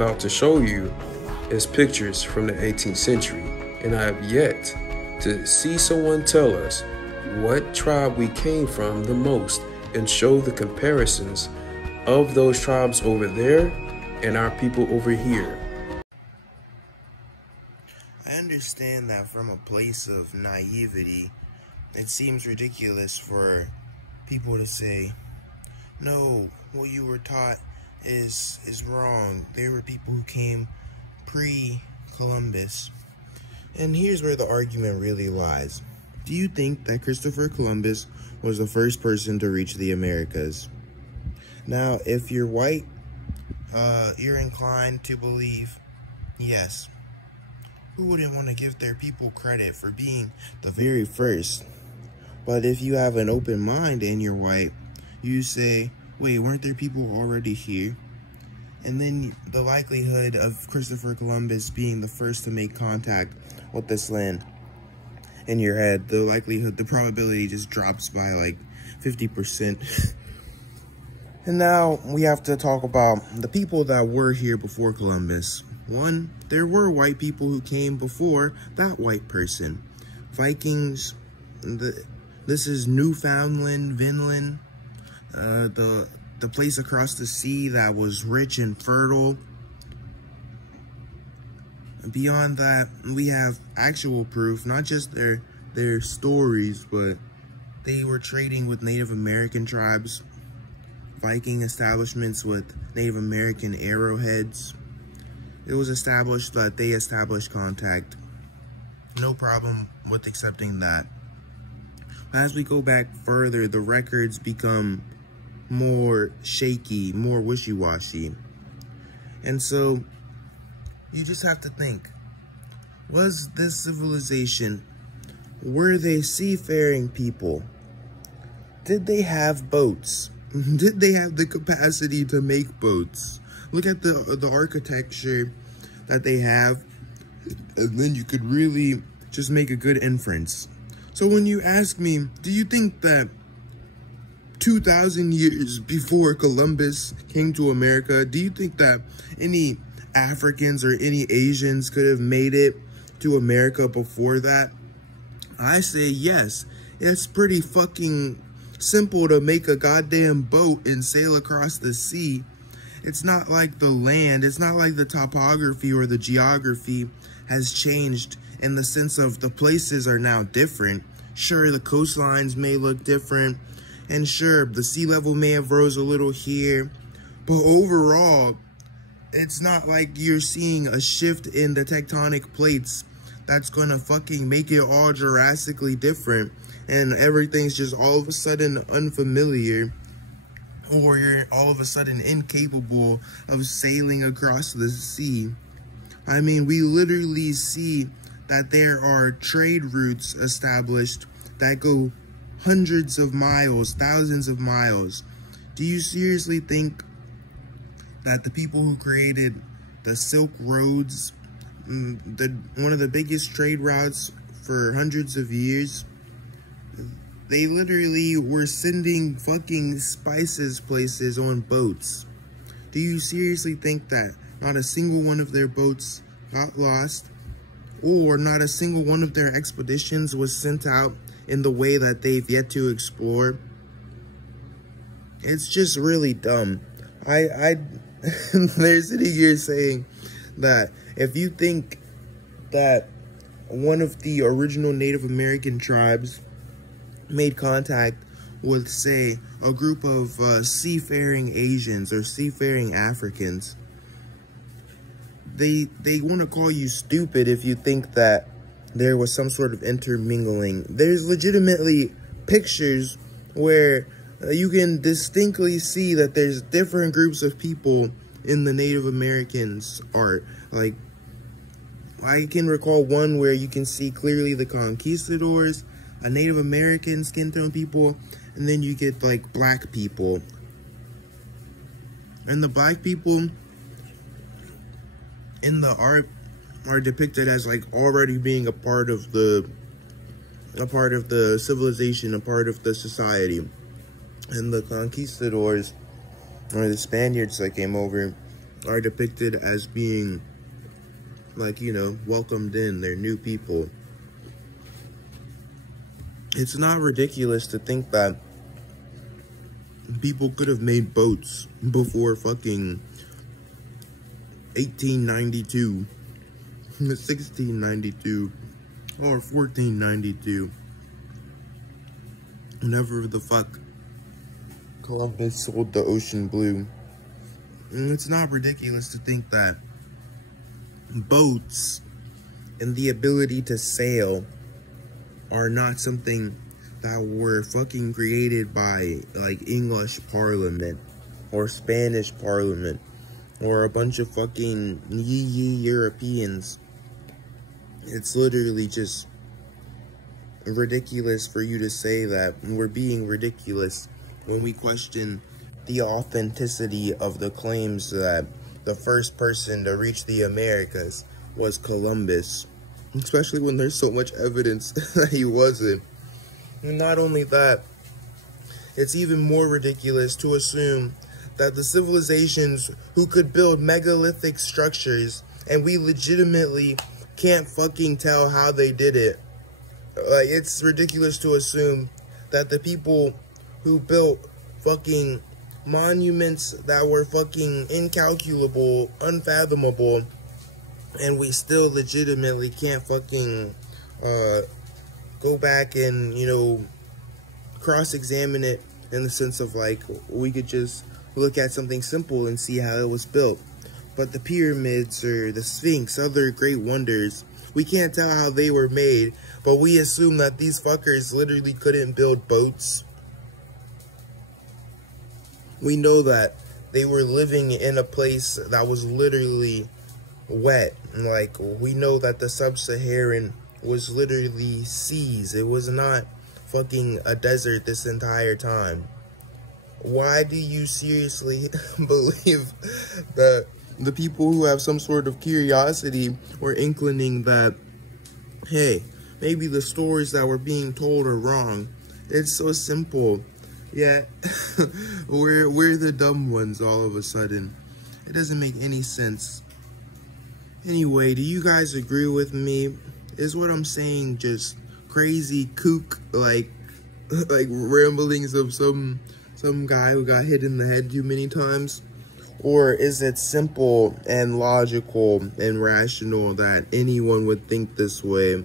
about to show you is pictures from the 18th century, and I have yet to see someone tell us what tribe we came from the most and show the comparisons of those tribes over there and our people over here. I understand that from a place of naivety, it seems ridiculous for people to say, no, what you were taught is wrong. There were people who came pre-Columbus. And here's where the argument really lies. Do you think that Christopher Columbus was the first person to reach the Americas? Now, if you're white, you're inclined to believe yes. Who wouldn't want to give their people credit for being the very first? But if you have an open mind and you're white, you say, wait, weren't there people already here? And then the likelihood of Christopher Columbus being the first to make contact with this land in your head, the probability just drops by like 50%. And now we have to talk about the people that were here before Columbus. One, there were white people who came before that white person. Vikings, this is Newfoundland, Vinland, the place across the sea that was rich and fertile. Beyond that, we have actual proof, not just their stories, but they were trading with Native American tribes, Viking establishments with Native American arrowheads. It was established that they established contact. No problem with accepting that. As we go back further, the records become more shaky, more wishy-washy. And so, you just have to think, was this civilization, were they seafaring people? Did they have boats? Did they have the capacity to make boats? Look at the architecture that they have, and then you could really just make a good inference. So when you ask me, do you think that 2,000 years before Columbus came to America, do you think that any Africans or any Asians could have made it to America before that? I say yes. It's pretty fucking simple to make a goddamn boat and sail across the sea. It's not like the land, it's not like the topography or the geography has changed in the sense of the places are now different. Sure, the coastlines may look different, and sure, the sea level may have rose a little here, but overall, it's not like you're seeing a shift in the tectonic plates that's gonna fucking make it all drastically different, and everything's just all of a sudden unfamiliar, or you're all of a sudden incapable of sailing across the sea. I mean, we literally see that there are trade routes established that go hundreds of miles, thousands of miles. Do you seriously think that the people who created the Silk Roads, one of the biggest trade routes for hundreds of years, they literally were sending fucking spices places on boats? Do you seriously think that not a single one of their boats got lost, or not a single one of their expeditions was sent out in the way that they've yet to explore? It's just really dumb. They're sitting here saying that if you think that one of the original Native American tribes made contact with, say, a group of seafaring Asians or seafaring Africans, they want to call you stupid if you think that there was some sort of intermingling. There's legitimately pictures where you can distinctly see that there's different groups of people in the Native Americans art. Like, I can recall one where you can see clearly the conquistadors, a Native American skin tone people, and then you get like black people. And the black people in the art are depicted as like already being a part of the civilization, a part of the society. And the conquistadors, or the Spaniards that came over, are depicted as being, like, you know, welcomed in. They're new people. It's not ridiculous to think that people could have made boats before fucking 1892, 1692, or 1492. Whenever the fuck Columbus sold the ocean blue. And it's not ridiculous to think that boats and the ability to sail are not something that were fucking created by, like, English Parliament or Spanish Parliament or a bunch of fucking Europeans. It's literally just ridiculous for you to say that. We're being ridiculous when we question the authenticity of the claims that the first person to reach the Americas was Columbus, especially when there's so much evidence that he wasn't. And not only that, it's even more ridiculous to assume that the civilizations who could build megalithic structures, and we legitimately can't fucking tell how they did it. Like, it's ridiculous to assume that the people who built fucking monuments that were fucking incalculable, unfathomable, and we still legitimately can't fucking go back and, you know, cross-examine it in the sense of, like, we could just look at something simple and see how it was built. But the pyramids or the Sphinx, other great wonders, we can't tell how they were made, but we assume that these fuckers literally couldn't build boats. We know that they were living in a place that was literally wet. Like, we know that the sub-Saharan was literally seas. It was not fucking a desert this entire time. Why do you seriously believe that the people who have some sort of curiosity or inclining that, hey, maybe the stories that were being told are wrong? It's so simple. Yet, we're the dumb ones all of a sudden. It doesn't make any sense. Anyway, do you guys agree with me? Is what I'm saying just crazy kook, like ramblings of some guy who got hit in the head too many times? Or is it simple and logical and rational that anyone would think this way?